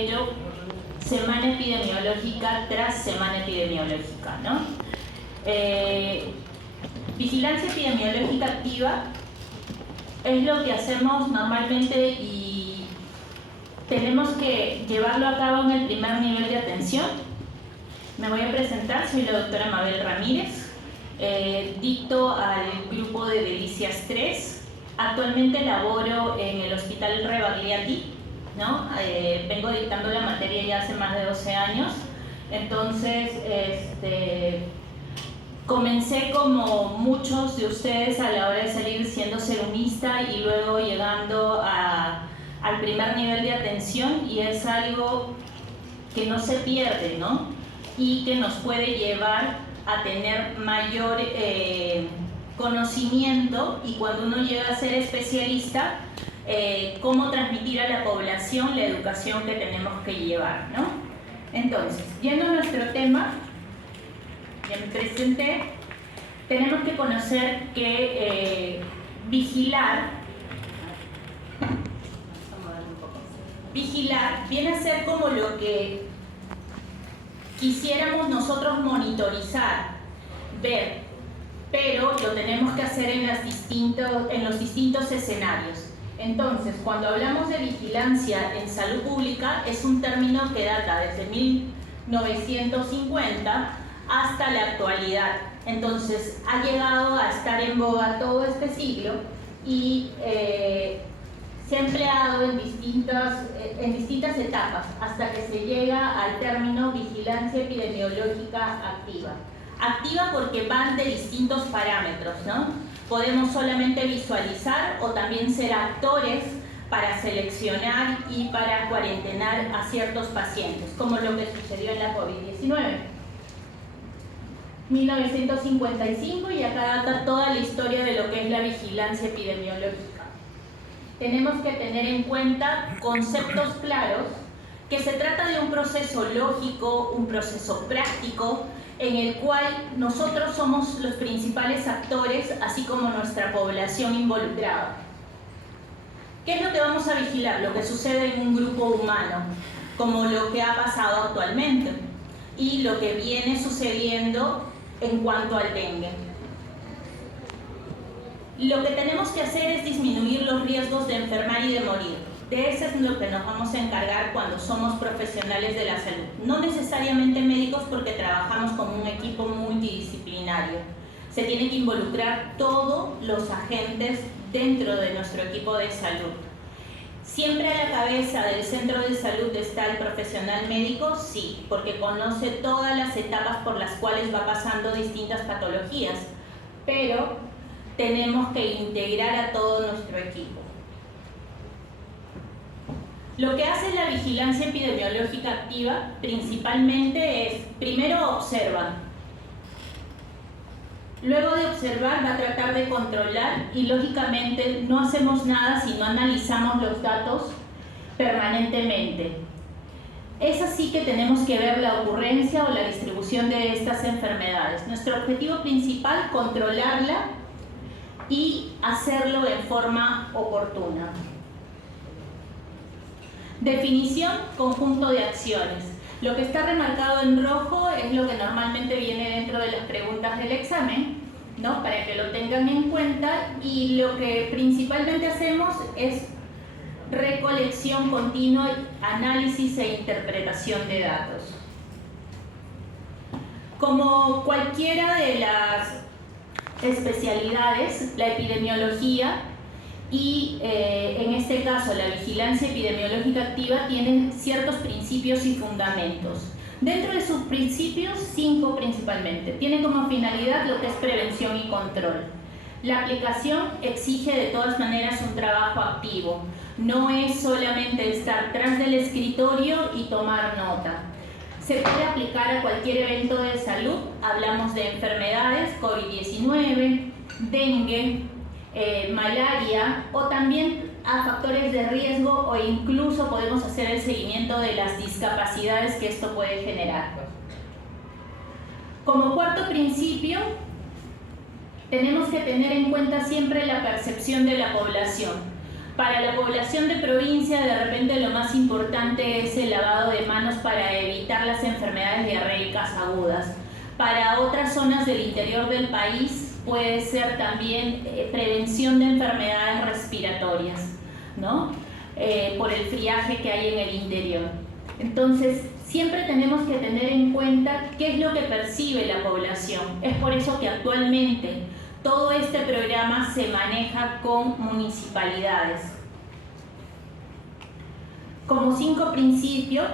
ello semana epidemiológica tras semana epidemiológica, ¿no? Vigilancia epidemiológica activa es lo que hacemos normalmente y tenemos que llevarlo a cabo en el primer nivel de atención. Me voy a presentar, soy la doctora Mabel Ramírez, dicto al grupo de Delicias 3. Actualmente laboro en el Hospital Rebagliati, ¿no? Vengo dictando la materia ya hace más de 12 años. Entonces, comencé como muchos de ustedes a la hora de salir siendo serumista y luego llegando al primer nivel de atención, y es algo que no se pierde, ¿no? Y que nos puede llevar a tener mayor conocimiento, y cuando uno llega a ser especialista, cómo transmitir a la población la educación que tenemos que llevar, ¿no? Entonces, yendo a nuestro tema, ya me presenté, tenemos que conocer que vigilar viene a ser como lo que quisiéramos nosotros monitorizar, ver, pero lo tenemos que hacer en los distintos escenarios. Entonces, cuando hablamos de vigilancia en salud pública, es un término que data desde 1950 hasta la actualidad. Entonces, ha llegado a estar en boga todo este siglo y se ha empleado en distintas etapas hasta que se llega al término vigilancia epidemiológica activa. Activa porque van de distintos parámetros, ¿no? Podemos solamente visualizar o también ser actores para seleccionar y para cuarentenar a ciertos pacientes, como lo que sucedió en la COVID-19. 1955, y acá data toda la historia de lo que es la vigilancia epidemiológica. Tenemos que tener en cuenta conceptos claros, que se trata de un proceso lógico, un proceso práctico, en el cual nosotros somos los principales actores, así como nuestra población involucrada. ¿Qué es lo que vamos a vigilar? Lo que sucede en un grupo humano, como lo que ha pasado actualmente y lo que viene sucediendo en cuanto al dengue. Lo que tenemos que hacer es disminuir los riesgos de enfermar y de morir. De eso es lo que nos vamos a encargar cuando somos profesionales de la salud. No necesariamente médicos, porque trabajamos con un equipo multidisciplinario. Se tienen que involucrar todos los agentes dentro de nuestro equipo de salud. ¿Siempre a la cabeza del centro de salud está el profesional médico? Sí, porque conoce todas las etapas por las cuales va pasando distintas patologías, pero tenemos que integrar a todo nuestro equipo. Lo que hace la vigilancia epidemiológica activa principalmente es, primero observa, luego de observar va a tratar de controlar, y lógicamente no hacemos nada si no analizamos los datos permanentemente. Es así que tenemos que ver la ocurrencia o la distribución de estas enfermedades. Nuestro objetivo principal, controlarla y hacerlo en forma oportuna. Definición, conjunto de acciones. Lo que está remarcado en rojo es lo que normalmente viene dentro de las preguntas del examen, ¿no? Para que lo tengan en cuenta, y lo que principalmente hacemos es recolección continua, análisis e interpretación de datos. Como cualquiera de las especialidades, la epidemiología y en este caso la vigilancia epidemiológica activa tienen ciertos principios y fundamentos. Dentro de sus principios, 5 principalmente, tienen como finalidad lo que es prevención y control. La aplicación exige de todas maneras un trabajo activo, no es solamente estar tras del escritorio y tomar nota. Se puede aplicar a cualquier evento de salud, hablamos de enfermedades, COVID-19, dengue, malaria, o también a factores de riesgo, o incluso podemos hacer el seguimiento de las discapacidades que esto puede generar. Como cuarto principio, tenemos que tener en cuenta siempre la percepción de la población. Para la población de provincia, de repente lo más importante es el lavado de manos para evitar las enfermedades diarreicas agudas. Para otras zonas del interior del país puede ser también prevención de enfermedades respiratorias, ¿no? Por el friaje que hay en el interior. Entonces, siempre tenemos que tener en cuenta qué es lo que percibe la población. Es por eso que actualmente todo este programa se maneja con municipalidades. Como 5 principios,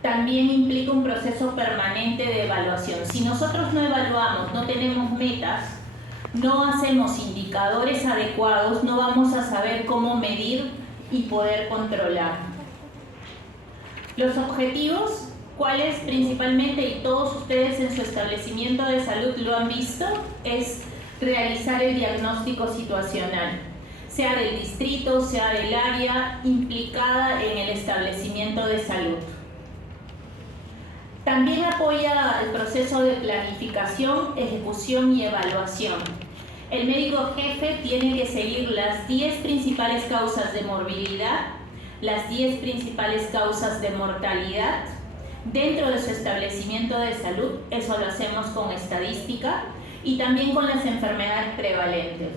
también implica un proceso permanente de evaluación. Si nosotros no evaluamos, no tenemos metas, no hacemos indicadores adecuados, no vamos a saber cómo medir y poder controlar. Los objetivos, ¿cuáles principalmente? Y todos ustedes en su establecimiento de salud lo han visto, es realizar el diagnóstico situacional, sea del distrito, sea del área implicada en el establecimiento de salud. También apoya el proceso de planificación, ejecución y evaluación. El médico jefe tiene que seguir las 10 principales causas de morbilidad, las 10 principales causas de mortalidad dentro de su establecimiento de salud. Eso lo hacemos con estadística y también con las enfermedades prevalentes.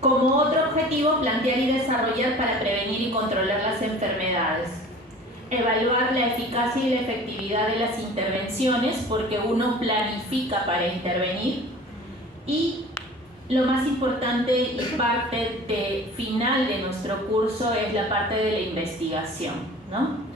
Como otro objetivo, plantear y desarrollar para prevenir y controlar las enfermedades. Evaluar la eficacia y la efectividad de las intervenciones, porque uno planifica para intervenir. Y lo más importante y parte final de nuestro curso es la parte de la investigación, ¿no?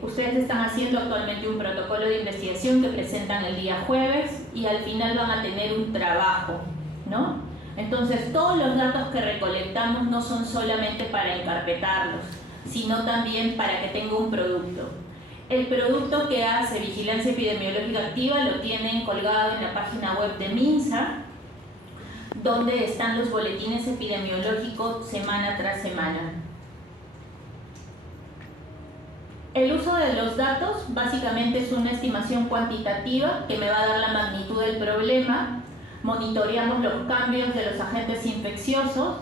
Ustedes están haciendo actualmente un protocolo de investigación que presentan el día jueves y al final van a tener un trabajo, ¿no? Entonces, todos los datos que recolectamos no son solamente para encarpetarlos, sino también para que tenga un producto. El producto que hace Vigilancia Epidemiológica Activa lo tienen colgado en la página web de MINSA, donde están los boletines epidemiológicos semana tras semana. El uso de los datos básicamente es una estimación cuantitativa que me va a dar la magnitud del problema. Monitoreamos los cambios de los agentes infecciosos,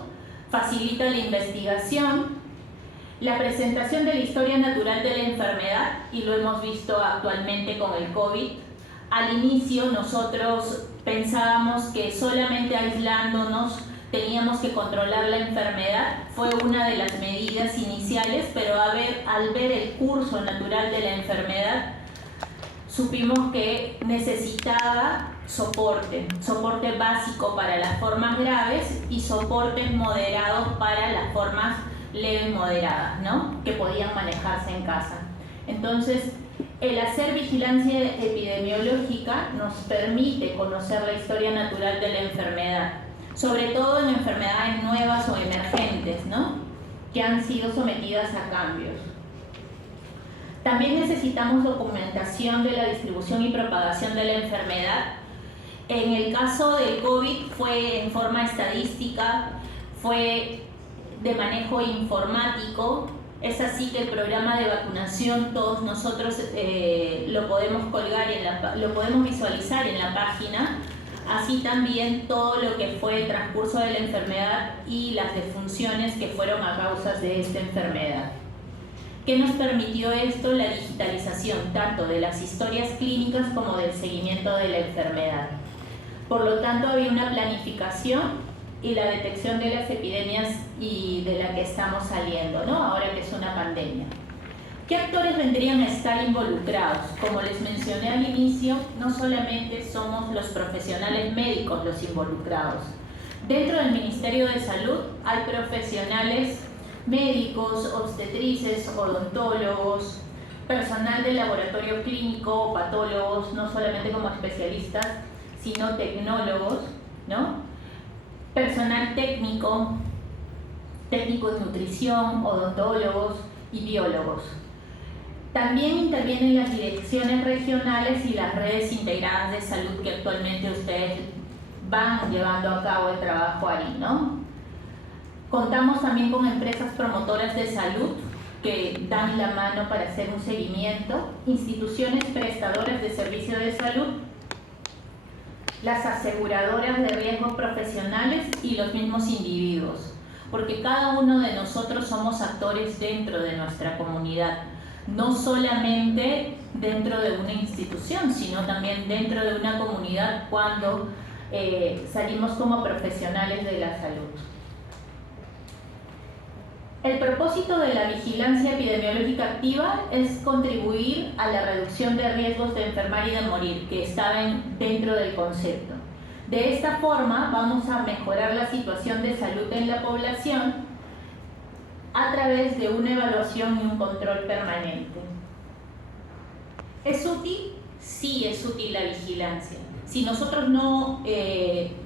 facilita la investigación, la presentación de la historia natural de la enfermedad, y lo hemos visto actualmente con el COVID. Al inicio nosotros pensábamos que solamente aislándonos teníamos que controlar la enfermedad, fue una de las medidas iniciales, pero al ver el curso natural de la enfermedad, supimos que necesitaba soporte básico para las formas graves y soportes moderados para las formas leves moderadas, ¿no? Que podían manejarse en casa. Entonces, el hacer vigilancia epidemiológica nos permite conocer la historia natural de la enfermedad, sobre todo en enfermedades nuevas o emergentes, ¿no? Que han sido sometidas a cambios. También necesitamos documentación de la distribución y propagación de la enfermedad. En el caso del COVID fue en forma estadística, fue de manejo informático. Es así que el programa de vacunación todos nosotros lo podemos colgar, lo podemos visualizar en la página. Así también todo lo que fue el transcurso de la enfermedad y las defunciones que fueron a causas de esta enfermedad. ¿Qué nos permitió esto? La digitalización tanto de las historias clínicas como del seguimiento de la enfermedad. Por lo tanto, había una planificación y la detección de las epidemias y de la que estamos saliendo, ¿no? Ahora que es una pandemia. ¿Qué actores vendrían a estar involucrados? Como les mencioné al inicio, no solamente somos los profesionales médicos los involucrados. Dentro del Ministerio de Salud hay profesionales médicos, obstetrices, odontólogos, personal de laboratorio clínico, patólogos, no solamente como especialistas, sino tecnólogos, ¿no? Personal técnico en nutrición, odontólogos y biólogos. También intervienen las direcciones regionales y las redes integradas de salud que actualmente ustedes van llevando a cabo el trabajo ahí, ¿no? Contamos también con empresas promotoras de salud que dan la mano para hacer un seguimiento, instituciones prestadoras de servicio de salud las aseguradoras de riesgos profesionales y los mismos individuos, porque cada uno de nosotros somos actores dentro de nuestra comunidad, no solamente dentro de una institución, sino también dentro de una comunidad cuando salimos como profesionales de la salud. El propósito de la vigilancia epidemiológica activa es contribuir a la reducción de riesgos de enfermar y de morir, que estaban dentro del concepto. De esta forma vamos a mejorar la situación de salud en la población a través de una evaluación y un control permanente. ¿Es útil? Sí, es útil la vigilancia. Si nosotros no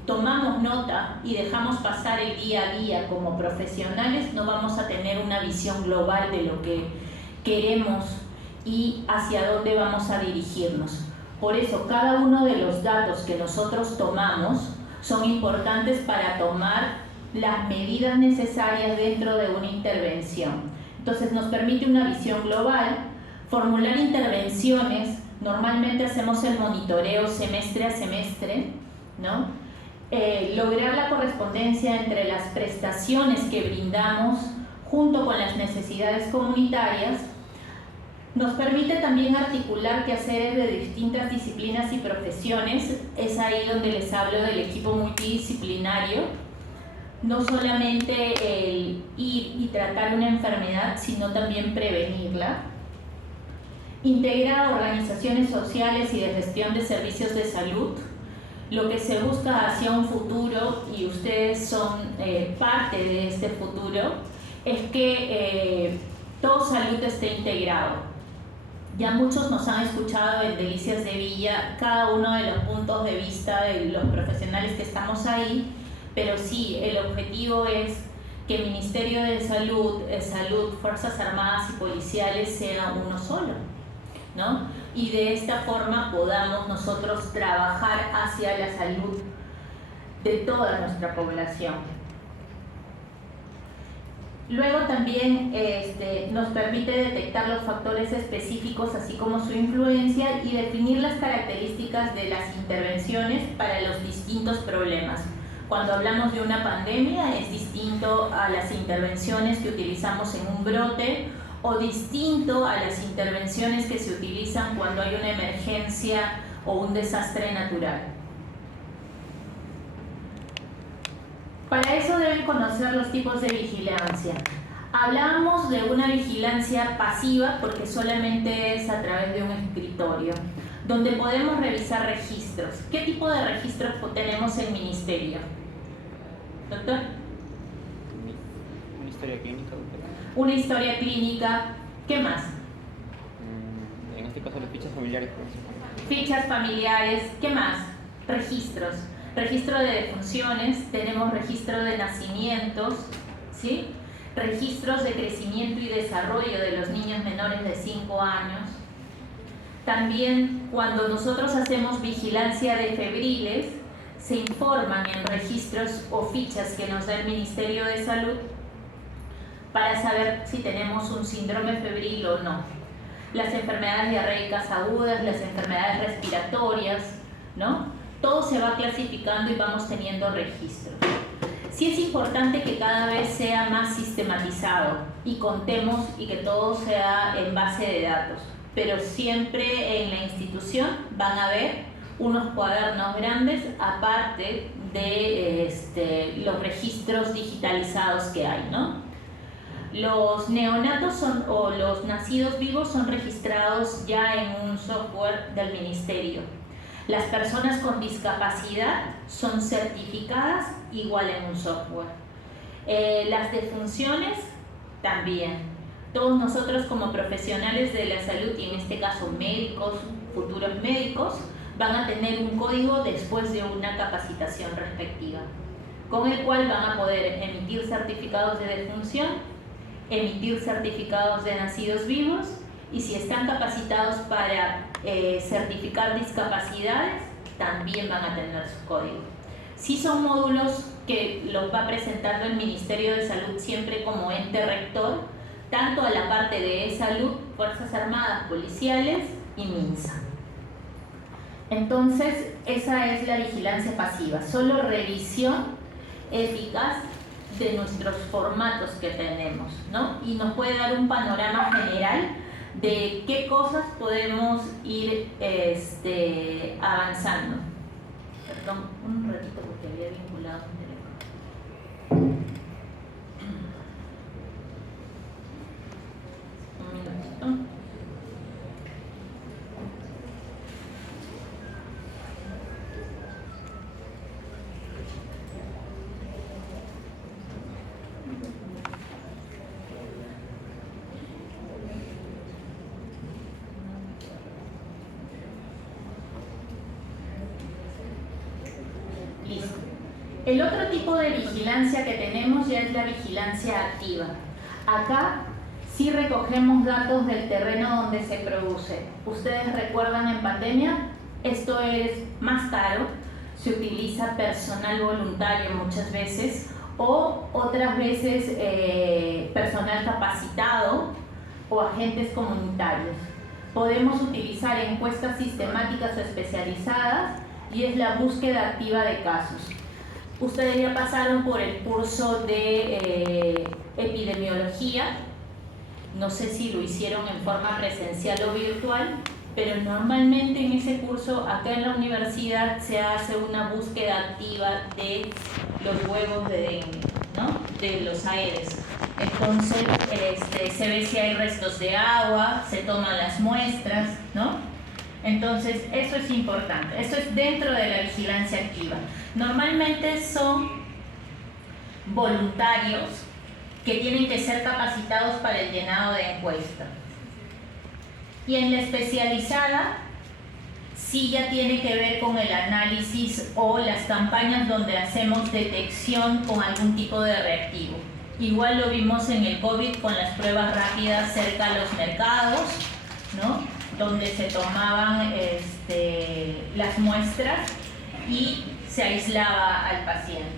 tomamos nota y dejamos pasar el día a día como profesionales, no vamos a tener una visión global de lo que queremos y hacia dónde vamos a dirigirnos. Por eso, cada uno de los datos que nosotros tomamos son importantes para tomar las medidas necesarias dentro de una intervención. Entonces, nos permite una visión global, formular intervenciones. Normalmente hacemos el monitoreo semestre a semestre, ¿no? Lograr la correspondencia entre las prestaciones que brindamos junto con las necesidades comunitarias nos permite también articular quehaceres de distintas disciplinas y profesiones. Es ahí donde les hablo del equipo multidisciplinario. No solamente el ir y tratar una enfermedad, sino también prevenirla. Integra organizaciones sociales y de gestión de servicios de salud. Lo que se busca hacia un futuro, y ustedes son parte de este futuro, es que todo salud esté integrado. Ya muchos nos han escuchado en Delicias de Villa cada uno de los puntos de vista de los profesionales que estamos ahí, pero sí, el objetivo es que el Ministerio de Salud, Fuerzas Armadas y Policiales sea uno solo, ¿no? Y de esta forma podamos nosotros trabajar hacia la salud de toda nuestra población. Luego también nos permite detectar los factores específicos, así como su influencia, y definir las características de las intervenciones para los distintos problemas. Cuando hablamos de una pandemia es distinto a las intervenciones que utilizamos en un brote, o distinto a las intervenciones que se utilizan cuando hay una emergencia o un desastre natural. Para eso deben conocer los tipos de vigilancia. Hablábamos de una vigilancia pasiva porque solamente es a través de un escritorio, donde podemos revisar registros. ¿Qué tipo de registros tenemos en el Ministerio? ¿Doctor? Una historia clínica, doctor. Una historia clínica. ¿Qué más? En este caso las fichas familiares, por ejemplo. Fichas familiares. ¿Qué más? Registros. Registro de defunciones, tenemos registro de nacimientos, ¿sí? Registros de crecimiento y desarrollo de los niños menores de 5 años. También cuando nosotros hacemos vigilancia de febriles, se informan en registros o fichas que nos da el Ministerio de Salud para saber si tenemos un síndrome febril o no. Las enfermedades diarreicas agudas, las enfermedades respiratorias, ¿no? Todo se va clasificando y vamos teniendo registros. Sí es importante que cada vez sea más sistematizado y contemos y que todo sea en base de datos, pero siempre en la institución van a haber unos cuadernos grandes aparte de los registros digitalizados que hay, ¿no? Los neonatos o los nacidos vivos son registrados ya en un software del Ministerio. Las personas con discapacidad son certificadas igual en un software. Las defunciones también. Todos nosotros como profesionales de la salud, y en este caso médicos, futuros médicos, van a tener un código después de una capacitación respectiva, con el cual van a poder emitir certificados de defunción, emitir certificados de nacidos vivos, y si están capacitados para certificar discapacidades, también van a tener su código. Sí son módulos que los va presentando el Ministerio de Salud siempre como ente rector, tanto a la parte de salud, Fuerzas Armadas, policiales y MINSA. Entonces, esa es la vigilancia pasiva, solo revisión eficaz de nuestros formatos que tenemos, ¿no? Y nos puede dar un panorama general de qué cosas podemos ir avanzando. Perdón, un ratito porque había vinculado un teléfono. Un minutito. Listo. El otro tipo de vigilancia que tenemos ya es la vigilancia activa. Acá sí recogemos datos del terreno donde se produce. Ustedes recuerdan en pandemia, esto es más caro, se utiliza personal voluntario muchas veces o otras veces personal capacitado o agentes comunitarios. Podemos utilizar encuestas sistemáticas o especializadas y es la búsqueda activa de casos. Ustedes ya pasaron por el curso de epidemiología, no sé si lo hicieron en forma presencial o virtual, pero normalmente en ese curso acá en la universidad se hace una búsqueda activa de los huevos de dengue, ¿no? De los Aedes. Entonces se ve si hay restos de agua, se toman las muestras, ¿no? Entonces, eso es importante. Esto es dentro de la vigilancia activa. Normalmente son voluntarios que tienen que ser capacitados para el llenado de encuesta. Y en la especializada, sí ya tiene que ver con el análisis o las campañas donde hacemos detección con algún tipo de reactivo. Igual lo vimos en el COVID con las pruebas rápidas cerca a los mercados, ¿no? Donde se tomaban las muestras y se aislaba al paciente.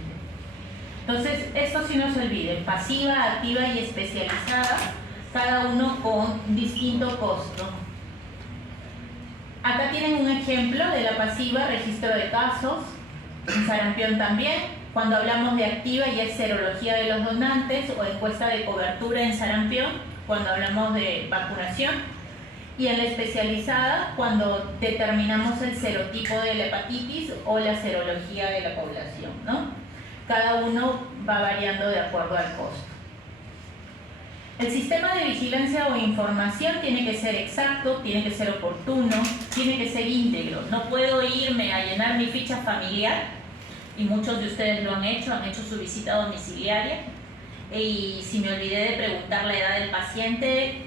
Entonces, esto sí no se olviden, pasiva, activa y especializada, cada uno con distinto costo. Acá tienen un ejemplo de la pasiva, registro de casos, en sarampión también. Cuando hablamos de activa ya es serología de los donantes o encuesta de cobertura en sarampión, cuando hablamos de vacunación. Y en la especializada, cuando determinamos el serotipo de la hepatitis o la serología de la población, ¿no? Cada uno va variando de acuerdo al costo. El sistema de vigilancia o información tiene que ser exacto, tiene que ser oportuno, tiene que ser íntegro. No puedo irme a llenar mi ficha familiar, y muchos de ustedes lo han hecho su visita domiciliaria, y si me olvidé de preguntar la edad del paciente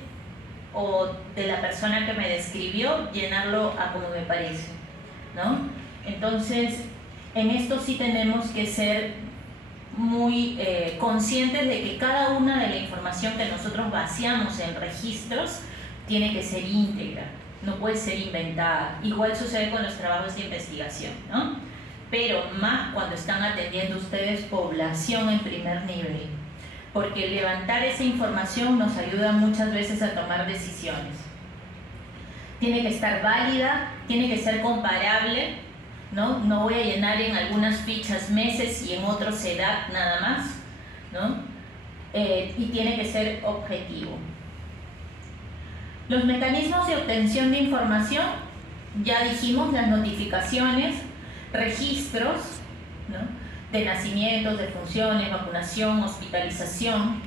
o de la persona que me describió, llenarlo a como me parece, ¿no? Entonces, en esto sí tenemos que ser muy conscientes de que cada una de la información que nosotros vaciamos en registros tiene que ser íntegra, no puede ser inventada. Igual sucede con los trabajos de investigación, ¿no? Pero más cuando están atendiendo ustedes población en primer nivel, porque levantar esa información nos ayuda muchas veces a tomar decisiones. Tiene que estar válida, tiene que ser comparable, ¿no? No voy a llenar en algunas fichas meses y en otros edad nada más, ¿no? Y tiene que ser objetivo. Los mecanismos de obtención de información, ya dijimos, las notificaciones, registros, ¿no? De nacimientos, defunciones, vacunación, hospitalización,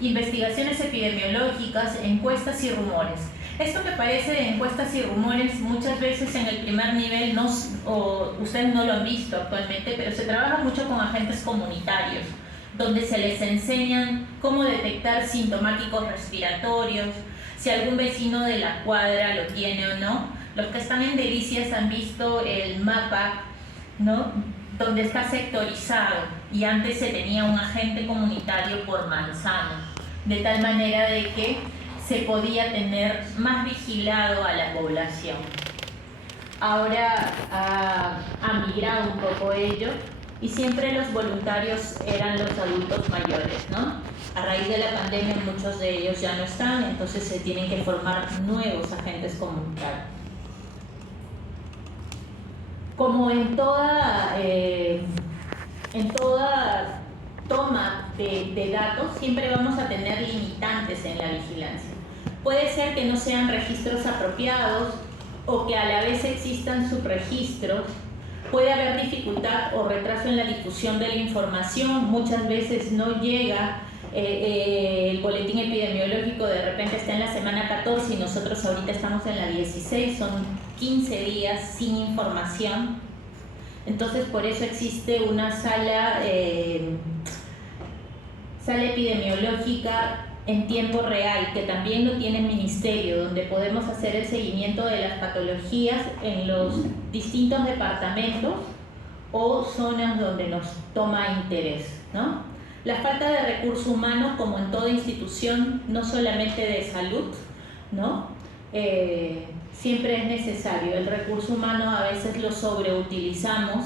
investigaciones epidemiológicas, encuestas y rumores. Esto que parece de encuestas y rumores muchas veces en el primer nivel ustedes no lo han visto actualmente, pero se trabaja mucho con agentes comunitarios, donde se les enseñan cómo detectar sintomáticos respiratorios, si algún vecino de la cuadra lo tiene o no. Los que están en Delicias han visto el mapa, ¿no? Donde está sectorizado, y antes se tenía un agente comunitario por manzana, de tal manera de que se podía tener más vigilado a la población. Ahora ha migrado un poco ello, y siempre los voluntarios eran los adultos mayores, ¿no? A raíz de la pandemia muchos de ellos ya no están, entonces se tienen que formar nuevos agentes comunitarios. Como en toda toma de datos, siempre vamos a tener limitantes en la vigilancia. Puede ser que no sean registros apropiados o que a la vez existan subregistros. Puede haber dificultad o retraso en la difusión de la información. Muchas veces no llega el boletín epidemiológico, de repente está en la semana 14 y nosotros ahorita estamos en la 16, son 15 días sin información. Entonces por eso existe una sala epidemiológica en tiempo real, que también lo tiene el Ministerio, donde podemos hacer el seguimiento de las patologías en los distintos departamentos o zonas donde nos toma interés, ¿no? La falta de recursos humanos, como en toda institución, no solamente de salud, ¿no? Siempre es necesario. El recurso humano a veces lo sobreutilizamos.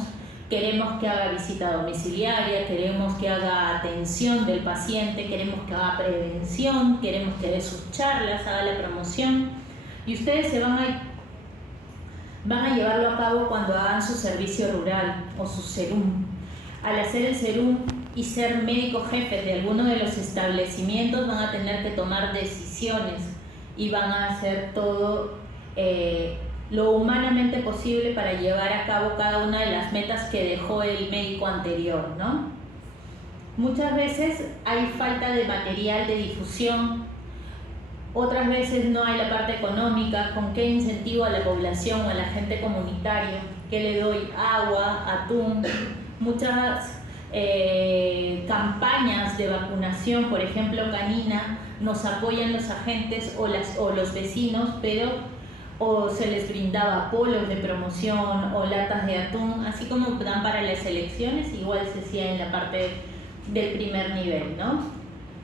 Queremos que haga visita domiciliaria, queremos que haga atención del paciente, queremos que haga prevención, queremos que dé sus charlas, haga la promoción. Y ustedes se van a llevarlo a cabo cuando hagan su servicio rural o su serum. Al hacer el serum y ser médicos jefes de alguno de los establecimientos, van a tener que tomar decisiones y van a hacer todo lo humanamente posible para llevar a cabo cada una de las metas que dejó el médico anterior, ¿no? Muchas veces hay falta de material de difusión, otras veces no hay la parte económica. ¿Con qué incentivo a la población o a la gente comunitaria? ¿Qué le doy? Agua, atún, muchas campañas de vacunación, por ejemplo canina, nos apoyan los agentes o los vecinos, pero o se les brindaba polos de promoción o latas de atún, así como dan para las elecciones, igual se hacía en la parte del primer nivel, ¿no?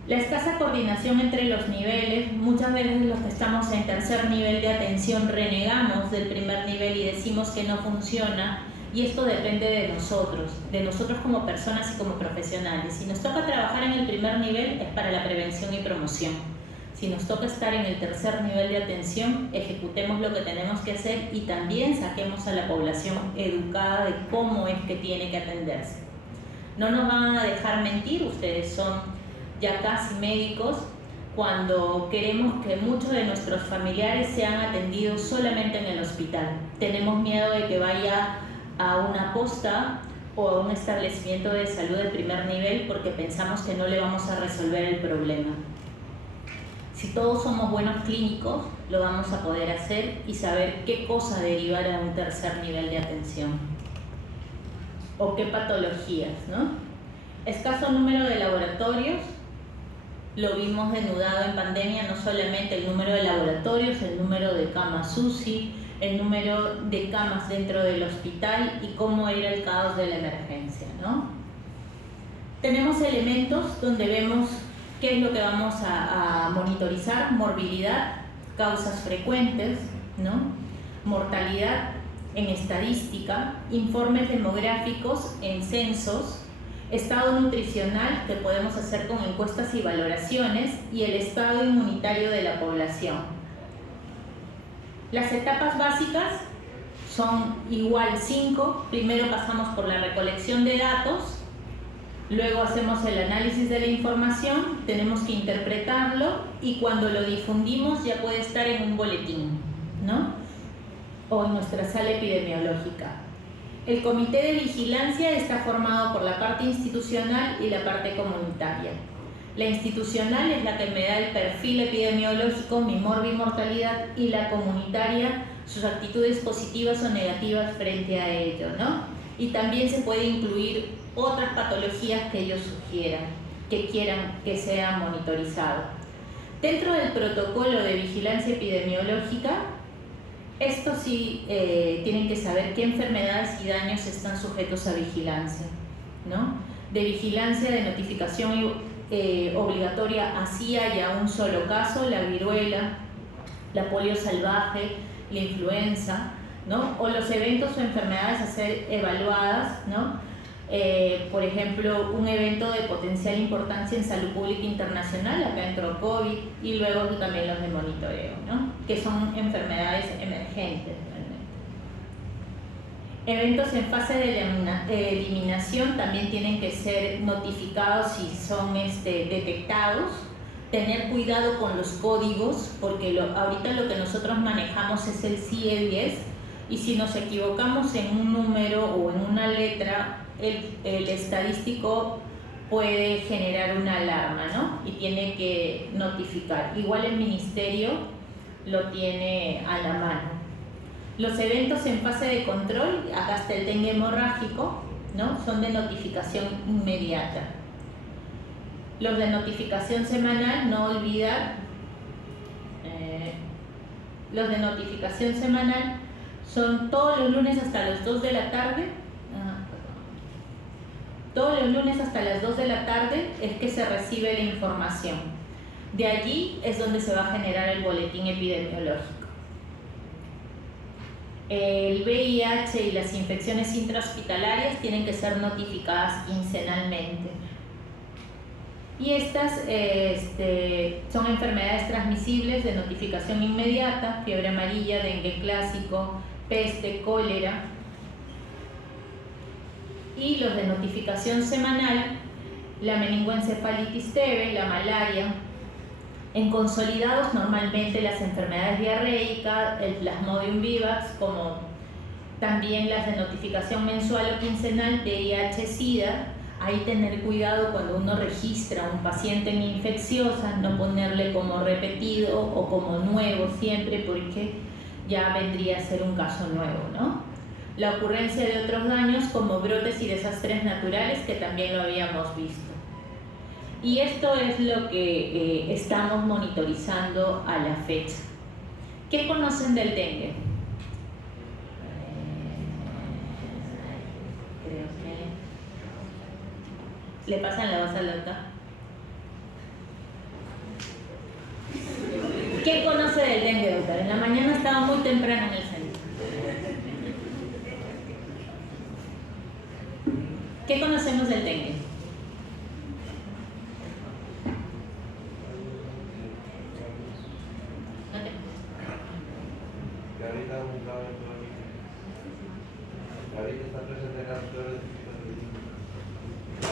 La escasa coordinación entre los niveles. Muchas veces los que estamos en tercer nivel de atención renegamos del primer nivel y decimos que no funciona, y esto depende de nosotros como personas y como profesionales. Si nos toca trabajar en el primer nivel es para la prevención y promoción. Si nos toca estar en el tercer nivel de atención, ejecutemos lo que tenemos que hacer y también saquemos a la población educada de cómo es que tiene que atenderse. No nos van a dejar mentir, ustedes son ya casi médicos, cuando queremos que muchos de nuestros familiares sean atendidos solamente en el hospital. Tenemos miedo de que vaya a una posta o a un establecimiento de salud de primer nivel porque pensamos que no le vamos a resolver el problema. Si todos somos buenos clínicos, lo vamos a poder hacer y saber qué cosa derivar a un tercer nivel de atención o qué patologías, ¿no? Escaso número de laboratorios, lo vimos denudado en pandemia, no solamente el número de laboratorios, el número de camas UCI, el número de camas dentro del hospital y cómo era el caos de la emergencia, ¿no? Tenemos elementos donde vemos qué es lo que vamos a monitorizar: morbilidad, causas frecuentes, ¿no? Mortalidad en estadística, informes demográficos en censos, estado nutricional, que podemos hacer con encuestas y valoraciones, y el estado inmunitario de la población. Las etapas básicas son igual 5. Primero pasamos por la recolección de datos, luego hacemos el análisis de la información, tenemos que interpretarlo y cuando lo difundimos ya puede estar en un boletín, ¿no? O en nuestra sala epidemiológica. El comité de vigilancia está formado por la parte institucional y la parte comunitaria. La institucional es la que me da el perfil epidemiológico, mi mortalidad, y la comunitaria, sus actitudes positivas o negativas frente a ello, ¿no? Y también se puede incluir otras patologías que ellos sugieran, que quieran que sea monitorizado. Dentro del protocolo de vigilancia epidemiológica, esto sí tienen que saber qué enfermedades y daños están sujetos a vigilancia, ¿no? De vigilancia de notificación obligatoria, así haya un solo caso: la viruela, la polio salvaje, la influenza, ¿no? O los eventos o enfermedades a ser evaluadas, ¿no? Por ejemplo, un evento de potencial importancia en salud pública internacional, acá entró COVID, y luego también los de monitoreo, ¿no? Que son enfermedades emergentes realmente. Eventos en fase de eliminación también tienen que ser notificados si son detectados. Tener cuidado con los códigos, porque ahorita lo que nosotros manejamos es el CIE 10, y si nos equivocamos en un número o en una letra, el estadístico puede generar una alarma, ¿no? Y tiene que notificar. Igual el ministerio lo tiene a la mano. Los eventos en fase de control, acá está el dengue hemorrágico, ¿no? Son de notificación inmediata. Los de notificación semanal, no olvidar, los de notificación semanal son todos los lunes hasta las 2 de la tarde. Todos los lunes hasta las 2 de la tarde es que se recibe la información. De allí es donde se va a generar el boletín epidemiológico. El VIH y las infecciones intrahospitalarias tienen que ser notificadas quincenalmente. Y estas son enfermedades transmisibles de notificación inmediata: fiebre amarilla, dengue clásico, peste, cólera. Y los de notificación semanal, la meningoencefalitis TB, la malaria. En consolidados, normalmente las enfermedades diarreicas, el Plasmodium vivax, como también las de notificación mensual o quincenal, VIH-Sida. Ahí tener cuidado cuando uno registra un paciente en infecciosa, no ponerle como repetido o como nuevo siempre, porque ya vendría a ser un caso nuevo, ¿no? La ocurrencia de otros daños como brotes y desastres naturales, que también lo habíamos visto. Y esto es lo que estamos monitorizando a la fecha. ¿Qué conocen del dengue? Creo que... ¿Le pasan la voz al doctor? ¿Qué conoce del dengue, doctor? En la mañana estaba muy temprano en el centro. ¿Qué conocemos del dengue?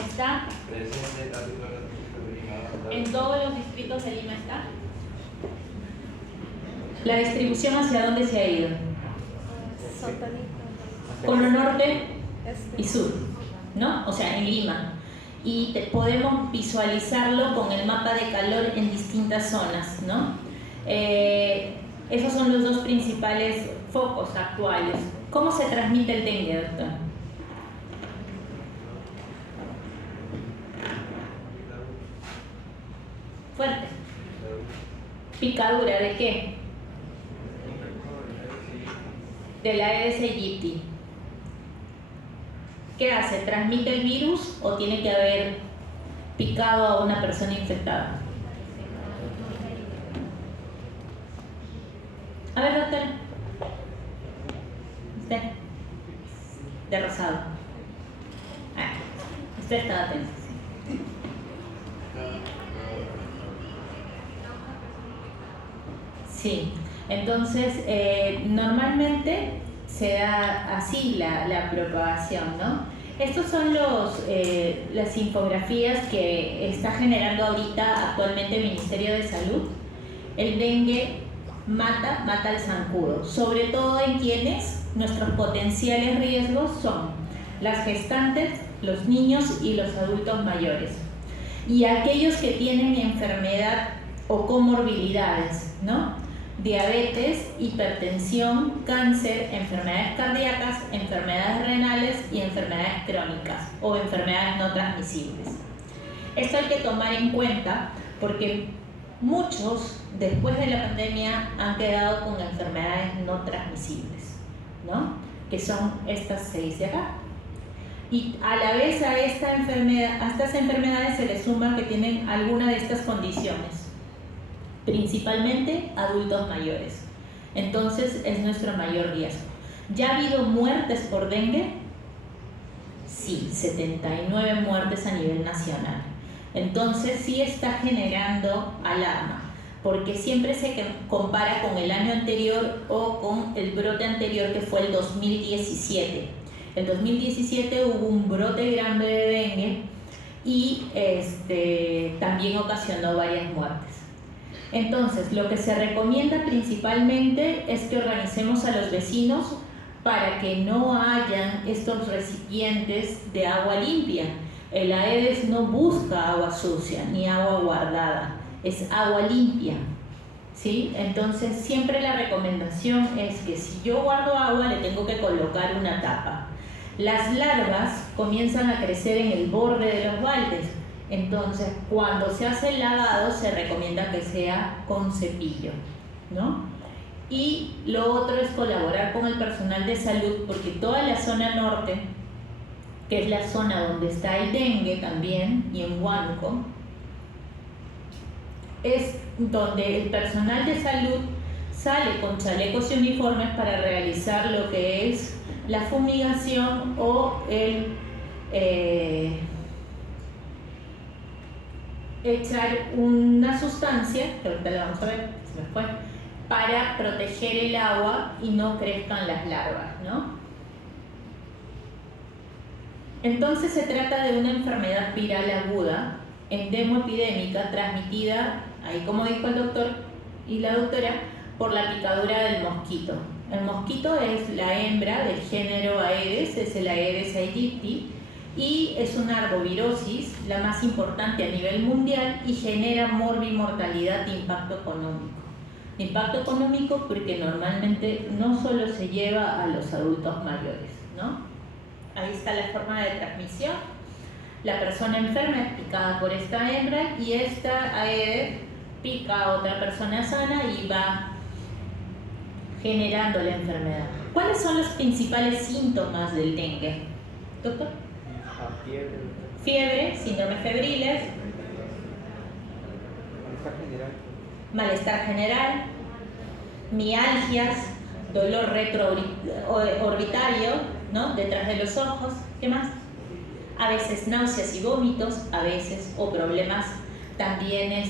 ¿Está? En todos los distritos de Lima está. La distribución, ¿hacia dónde se ha ido? Polo norte y sur, ¿no? O sea, en Lima. Y podemos visualizarlo con el mapa de calor en distintas zonas, ¿no? Esos son los dos principales focos actuales. ¿Cómo se transmite el dengue, doctor? Fuerte. ¿Picadura de qué? De la Aedes aegypti. ¿Qué hace? ¿Transmite el virus o tiene que haber picado a una persona infectada? A ver, doctor. Usted. De rosado. Usted está atento. Sí. Entonces, normalmente se da así la propagación, ¿no? Estos son las infografías que está generando ahorita actualmente el Ministerio de Salud. El dengue mata al zancudo, sobre todo en quienes nuestros potenciales riesgos son las gestantes, los niños y los adultos mayores. Y aquellos que tienen enfermedad o comorbilidades, ¿no? Diabetes, hipertensión, cáncer, enfermedades cardíacas, enfermedades renales y enfermedades crónicas o enfermedades no transmisibles. Esto hay que tomar en cuenta porque muchos, después de la pandemia, han quedado con enfermedades no transmisibles, ¿no? Que son estas 6 de acá. Y a la vez a estas enfermedades se les suma que tienen alguna de estas condiciones, principalmente adultos mayores. Entonces es nuestro mayor riesgo. ¿Ya ha habido muertes por dengue? Sí, 79 muertes a nivel nacional. Entonces sí está generando alarma, porque siempre se compara con el año anterior o con el brote anterior, que fue el 2017. El 2017 hubo un brote grande de dengue y también ocasionó varias muertes. Entonces, lo que se recomienda principalmente es que organicemos a los vecinos para que no hayan estos recipientes de agua limpia. El Aedes no busca agua sucia ni agua guardada, es agua limpia, ¿sí? Entonces siempre la recomendación es que si yo guardo agua le tengo que colocar una tapa. Las larvas comienzan a crecer en el borde de los baldes, entonces cuando se hace el lavado se recomienda que sea con cepillo, ¿no? Y lo otro es colaborar con el personal de salud, porque toda la zona norte, que es la zona donde está el dengue también, y en Huánuco, es donde el personal de salud sale con chalecos y uniformes para realizar lo que es la fumigación o el echar una sustancia, que ahorita la vamos a ver, se me fue, para proteger el agua y no crezcan las larvas, ¿no? Entonces se trata de una enfermedad viral aguda, endemoepidémica, transmitida, ahí como dijo el doctor y la doctora, por la picadura del mosquito. El mosquito es la hembra del género Aedes, es el Aedes aegypti, y es una arbovirosis, la más importante a nivel mundial, y genera morbimortalidad de impacto económico. Impacto económico porque normalmente no solo se lleva a los adultos mayores, ¿no? Ahí está la forma de transmisión. La persona enferma es picada por esta hembra y esta Aedes pica a otra persona sana y va generando la enfermedad. ¿Cuáles son los principales síntomas del dengue? ¿Doctor? Fiebre, síndromes febriles, malestar general, mialgias, dolor retroorbitario, ¿no? Detrás de los ojos, ¿qué más? A veces náuseas y vómitos, a veces, o problemas también,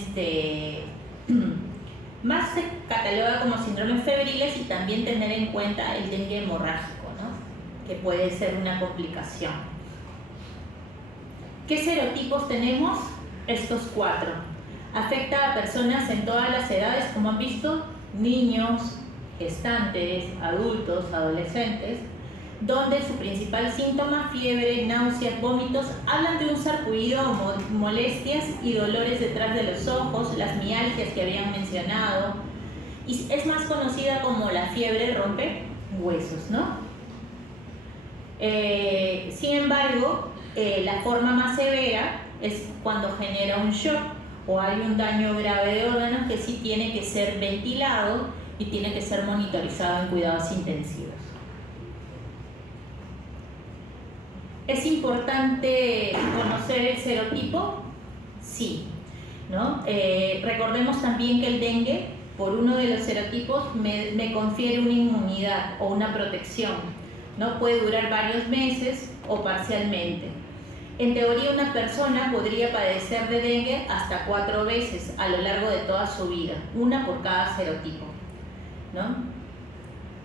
más se cataloga como síndromes febriles, y también tener en cuenta el dengue hemorrágico, ¿no? Que puede ser una complicación. ¿Qué serotipos tenemos? Estos 4. Afecta a personas en todas las edades, como han visto, niños, gestantes, adultos, adolescentes, donde su principal síntoma, fiebre, náuseas, vómitos, hablan de un sarpullido o molestias y dolores detrás de los ojos, las mialgias que habían mencionado, y es más conocida como la fiebre rompehuesos, ¿no? Sin embargo, la forma más severa es cuando genera un shock o hay un daño grave de órganos que sí tiene que ser ventilado y tiene que ser monitorizado en cuidados intensivos. ¿Es importante conocer el serotipo? Sí, ¿no? Recordemos también que el dengue, por uno de los serotipos, me confiere una inmunidad o una protección, ¿no? Puede durar varios meses o parcialmente. En teoría, una persona podría padecer de dengue hasta 4 veces a lo largo de toda su vida, una por cada serotipo, ¿no?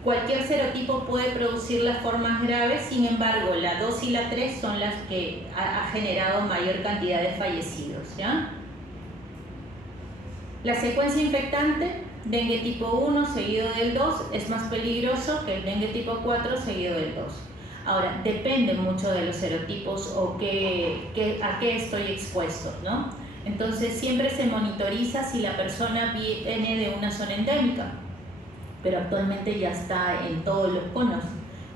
Cualquier serotipo puede producir las formas graves, sin embargo, la 2 y la 3 son las que ha generado mayor cantidad de fallecidos, ¿ya? La secuencia infectante, dengue tipo 1 seguido del 2, es más peligroso que el dengue tipo 4 seguido del 2. Ahora, depende mucho de los serotipos o a qué estoy expuesto, ¿no? Entonces, siempre se monitoriza si la persona viene de una zona endémica, pero actualmente ya está en todos los conos.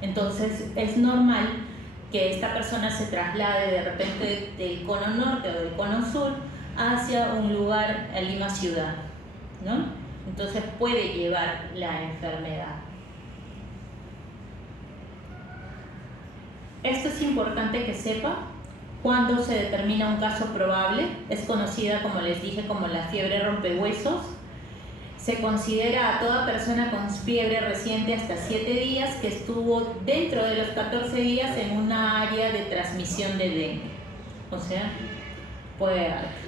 Entonces, es normal que esta persona se traslade de repente del cono norte o del cono sur hacia un lugar, a Lima ciudad, ¿no? Entonces, puede llevar la enfermedad. Esto es importante que sepa. Cuando se determina un caso probable, es conocida, como les dije, como la fiebre rompehuesos. Se considera a toda persona con fiebre reciente hasta 7 días que estuvo dentro de los 14 días en una área de transmisión de dengue. O sea, puede haber.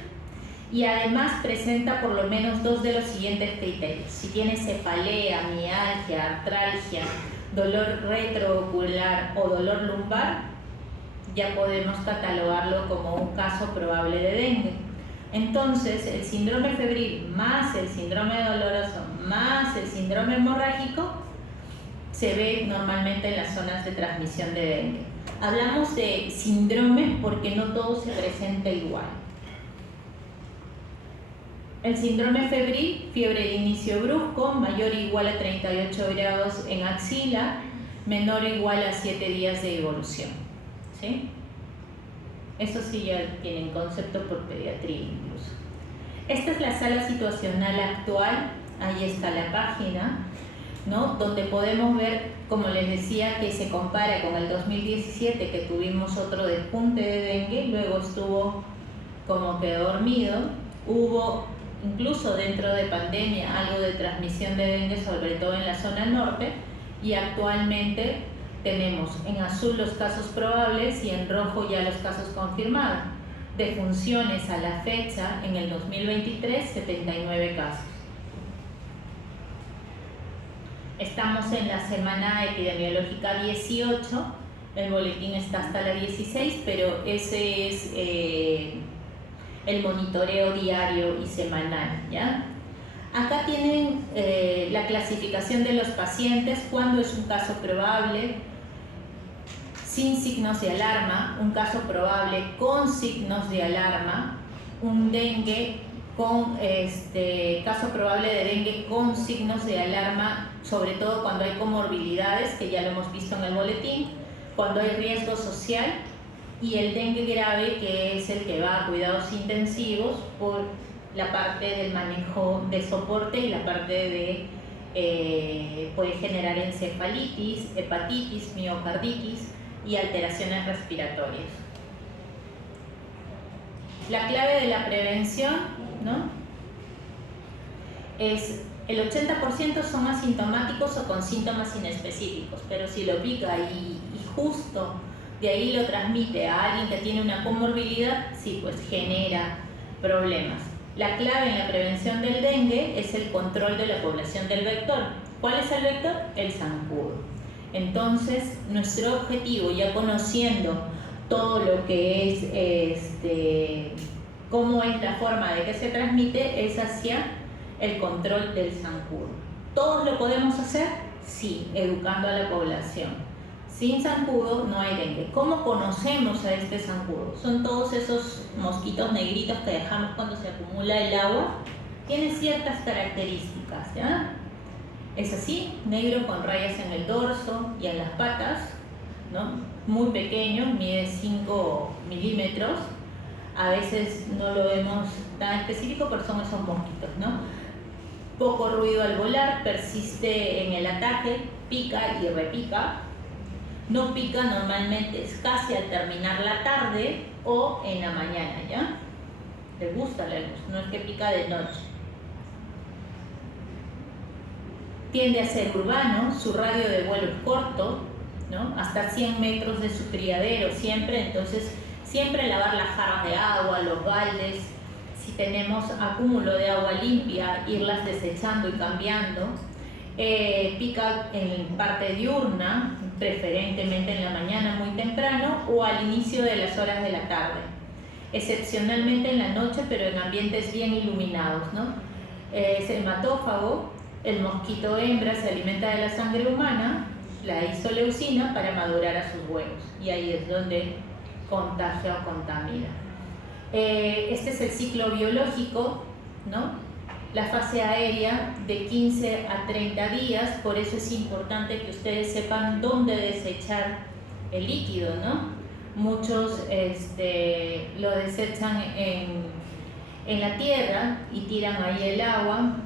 Y además presenta por lo menos 2 de los siguientes criterios. Si tiene cefalea, mialgia, artralgia, dolor retroocular o dolor lumbar, ya podemos catalogarlo como un caso probable de dengue. Entonces, el síndrome febril más el síndrome doloroso más el síndrome hemorrágico se ve normalmente en las zonas de transmisión de dengue. Hablamos de síndrome porque no todo se presenta igual. El síndrome febril, fiebre de inicio brusco, mayor o igual a 38 grados en axila, menor o igual a 7 días de evolución. ¿Sí? Eso sí ya tienen concepto por pediatría incluso. Esta es la sala situacional actual, ahí está la página, ¿no? Donde podemos ver, como les decía, que se compara con el 2017, que tuvimos otro despunte de dengue, luego estuvo como que dormido, hubo incluso dentro de pandemia algo de transmisión de dengue, sobre todo en la zona norte, y actualmente tenemos en azul los casos probables y en rojo ya los casos confirmados. Defunciones a la fecha, en el 2023, 79 casos. Estamos en la semana epidemiológica 18, el boletín está hasta la 16, pero ese es el monitoreo diario y semanal, ¿ya? Acá tienen la clasificación de los pacientes, cuándo es un caso probable, sin signos de alarma, un caso probable con signos de alarma, un dengue con caso probable de dengue con signos de alarma, sobre todo cuando hay comorbilidades, que ya lo hemos visto en el boletín, cuando hay riesgo social, y el dengue grave, que es el que va a cuidados intensivos por la parte del manejo de soporte y la parte de puede generar encefalitis, hepatitis, miocarditis y alteraciones respiratorias. La clave de la prevención, ¿no? Es el 80% son asintomáticos o con síntomas inespecíficos, pero si lo pica y justo de ahí lo transmite a alguien que tiene una comorbilidad, sí, pues genera problemas. La clave en la prevención del dengue es el control de la población del vector. ¿Cuál es el vector? El zancudo. Entonces, nuestro objetivo, ya conociendo todo lo que es, cómo es la forma de que se transmite, es hacia el control del zancudo. ¿Todos lo podemos hacer? Sí, educando a la población. Sin zancudo no hay dengue. ¿Cómo conocemos a este zancudo? Son todos esos mosquitos negritos que dejamos cuando se acumula el agua. Tiene ciertas características, ¿ya? Es así, negro con rayas en el dorso y en las patas, ¿no? Muy pequeño, mide 5 milímetros. A veces no lo vemos tan específico, pero son esos mosquitos, ¿no? Poco ruido al volar, persiste en el ataque, pica y repica. No pica normalmente, es casi al terminar la tarde o en la mañana, ¿ya? Le gusta la luz, no es que pica de noche. Tiende a ser urbano, su radio de vuelo es corto, ¿no? Hasta 100 metros de su criadero siempre, entonces siempre lavar las jarras de agua, los baldes. Si tenemos acúmulo de agua limpia, irlas desechando y cambiando. Pica en parte diurna, preferentemente en la mañana muy temprano o al inicio de las horas de la tarde, excepcionalmente en la noche, pero en ambientes bien iluminados, ¿no? Es hematófago, el mosquito hembra se alimenta de la sangre humana, la isoleucina, para madurar a sus huevos, y ahí es donde contagia o contamina. Este es el ciclo biológico, ¿no? La fase aérea de 15 a 30 días, por eso es importante que ustedes sepan dónde desechar el líquido, ¿no? Muchos lo desechan en la tierra y tiran ahí el agua,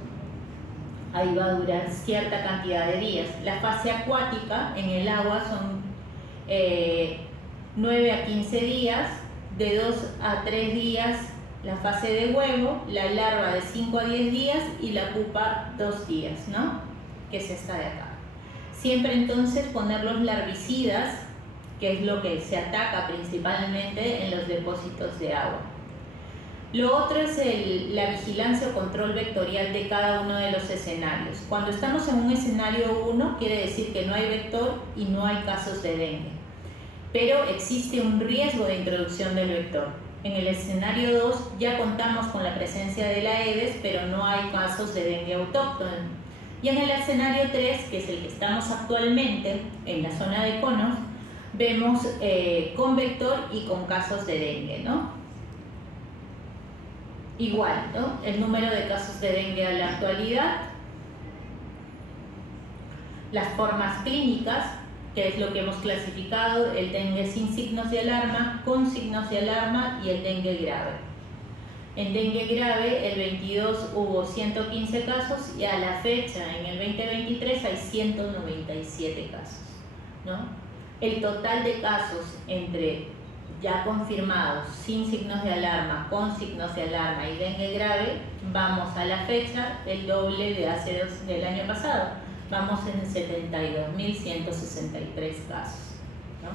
ahí va a durar cierta cantidad de días. La fase acuática en el agua son 9 a 15 días, de 2 a 3 días la fase de huevo, la larva de 5 a 10 días y la pupa 2 días, ¿no? Que es esta de acá. Siempre entonces poner los larvicidas, que es lo que se ataca principalmente en los depósitos de agua. Lo otro es la vigilancia o control vectorial de cada uno de los escenarios. Cuando estamos en un escenario 1, quiere decir que no hay vector y no hay casos de dengue. Pero existe un riesgo de introducción del vector. En el escenario 2 ya contamos con la presencia de la Aedes, pero no hay casos de dengue autóctono. Y en el escenario 3, que es el que estamos actualmente, en la zona de conos, vemos con vector y con casos de dengue, ¿no? Igual, ¿no? El número de casos de dengue a la actualidad, las formas clínicas, que es lo que hemos clasificado, el dengue sin signos de alarma, con signos de alarma y el dengue grave. En dengue grave, el 22 hubo 115 casos y a la fecha, en el 2023, hay 197 casos, ¿no? El total de casos entre ya confirmados, sin signos de alarma, con signos de alarma y dengue grave, vamos a la fecha el doble del año pasado. Vamos en 72.163 casos, ¿no?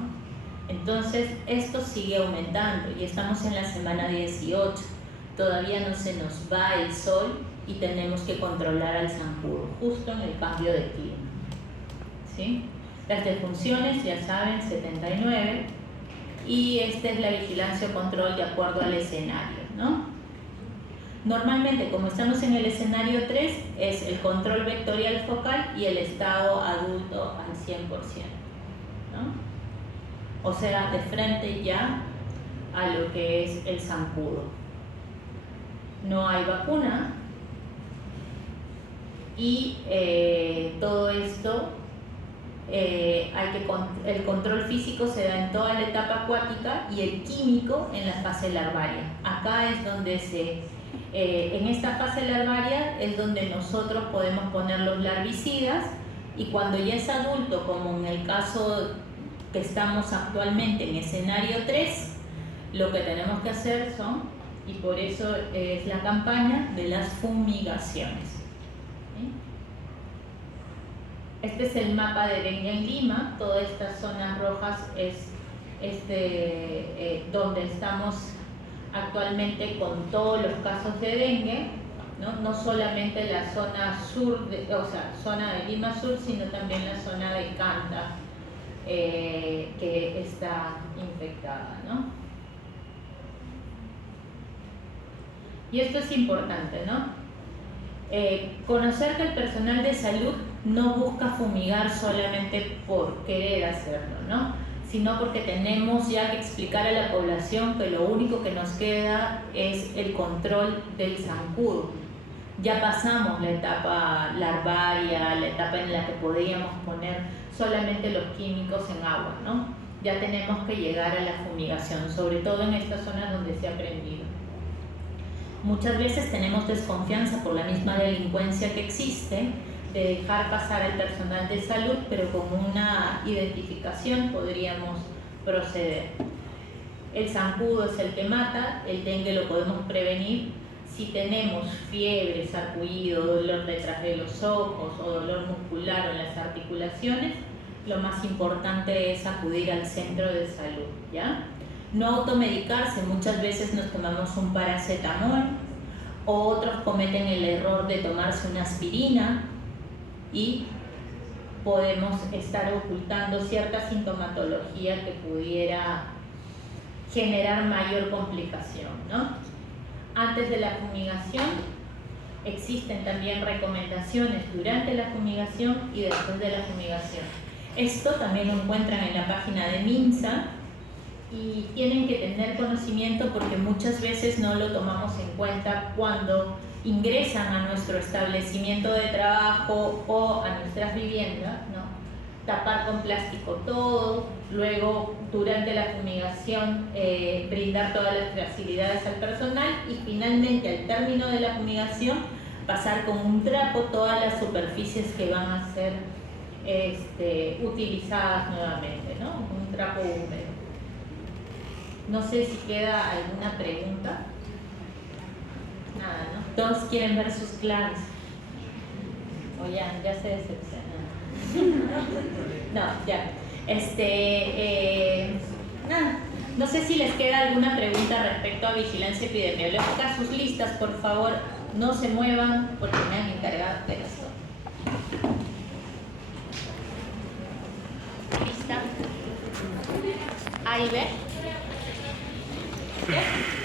Entonces, esto sigue aumentando y estamos en la semana 18. Todavía no se nos va el sol y tenemos que controlar al zancudo, justo en el cambio de clima, ¿sí? Las defunciones, ya saben, 79. Y esta es la vigilancia o control de acuerdo al escenario, ¿no? Normalmente, como estamos en el escenario 3, es el control vectorial focal y el estado adulto al 100%, ¿no? O sea, de frente ya a lo que es el zancudo. No hay vacuna y todo esto, el control físico se da en toda la etapa acuática y el químico en la fase larvaria. Acá es donde en esta fase larvaria es donde nosotros podemos poner los larvicidas, y cuando ya es adulto, como en el caso que estamos actualmente en escenario 3, lo que tenemos que hacer y por eso es la campaña de las fumigaciones. ¿Sí? Este es el mapa de dengue en Lima. Todas estas zonas rojas es donde estamos actualmente con todos los casos de dengue, no solamente la zona sur, zona de Lima Sur, sino también la zona de Canta, que está infectada, ¿no? Y esto es importante, ¿no? Conocer que el personal de salud no busca fumigar solamente por querer hacerlo, ¿no? Sino porque tenemos ya que explicar a la población que lo único que nos queda es el control del zancudo. Ya pasamos la etapa larvaria, la etapa en la que podíamos poner solamente los químicos en agua, ¿no? Ya tenemos que llegar a la fumigación, sobre todo en estas zonas donde se ha aprendido. Muchas veces tenemos desconfianza por la misma delincuencia que existe, de dejar pasar al personal de salud, pero con una identificación podríamos proceder. El zancudo es el que mata, el dengue lo podemos prevenir si tenemos fiebre, sarpullido, dolor detrás de los ojos o dolor muscular o en las articulaciones. Lo más importante es acudir al centro de salud, ¿ya? No automedicarse. Muchas veces nos tomamos un paracetamol, o otros cometen el error de tomarse una aspirina y podemos estar ocultando cierta sintomatología que pudiera generar mayor complicación, ¿no? Antes de la fumigación existen también recomendaciones durante la fumigación y después de la fumigación. Esto también lo encuentran en la página de MINSA y tienen que tener conocimiento porque muchas veces no lo tomamos en cuenta cuando ingresan a nuestro establecimiento de trabajo o a nuestras viviendas, ¿no? Tapar con plástico todo, luego durante la fumigación brindar todas las facilidades al personal y finalmente al término de la fumigación pasar con un trapo todas las superficies que van a ser utilizadas nuevamente, ¿no? Un trapo húmedo. No sé si queda alguna pregunta. Nada, ¿no? Todos quieren ver sus claves. O ya se decepcionan. No, ya. Nada. No sé si les queda alguna pregunta respecto a vigilancia epidemiológica. Sus listas, por favor, no se muevan porque me han encargado de esto. ¿Lista? A y B. ¿Qué?